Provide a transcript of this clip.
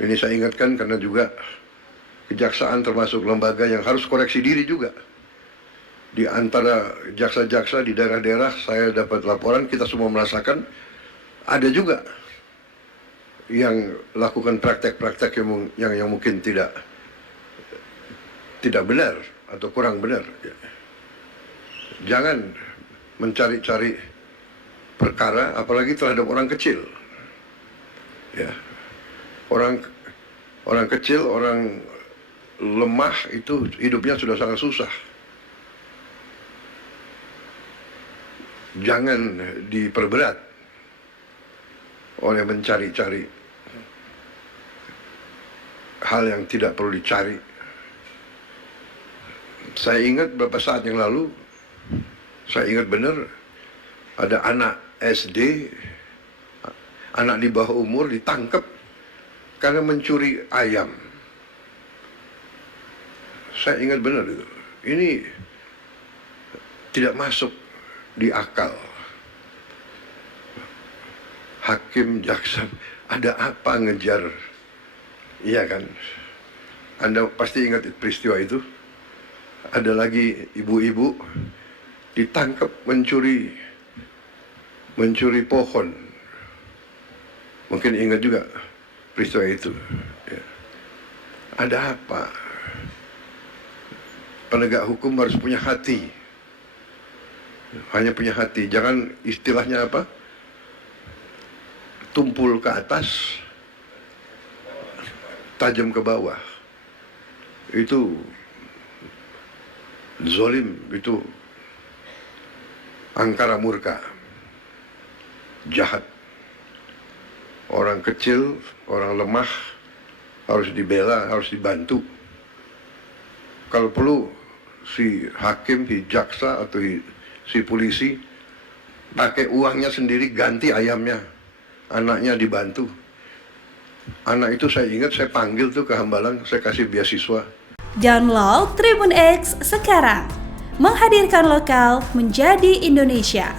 Ini saya ingatkan karena juga kejaksaan termasuk lembaga yang harus koreksi diri juga. Di antara jaksa-jaksa di daerah-daerah saya dapat laporan, kita semua merasakan ada juga yang lakukan praktek-praktek yang mungkin tidak benar atau kurang benar. Jangan mencari-cari perkara, apalagi terhadap orang kecil. Ya, orang kecil, orang lemah itu hidupnya sudah sangat susah. Jangan diperberat oleh mencari-cari hal yang tidak perlu dicari. Saya ingat beberapa saat yang lalu, saya ingat benar ada anak SD, anak di bawah umur ditangkap karena mencuri ayam. Saya ingat benar itu. Ini tidak masuk di akal. Hakim, jaksa, ada apa ngejar? Iya kan? Anda pasti ingat peristiwa itu. Ada lagi ibu-ibu ditangkap mencuri pohon. Mungkin ingat juga peristiwa itu. Ya. Ada apa? Penegak hukum harus punya hati. Hanya punya hati. Jangan istilahnya apa? Tumpul ke atas, tajam ke bawah. Itu zolim, itu angkara murka, jahat. Orang kecil, orang lemah harus dibela, harus dibantu. Kalau perlu si hakim, si jaksa atau si polisi pakai uangnya sendiri ganti ayamnya, anaknya dibantu. Anak itu saya ingat saya panggil tuh ke Hambalang, saya kasih beasiswa. Download Tribun X sekarang, menghadirkan lokal menjadi Indonesia.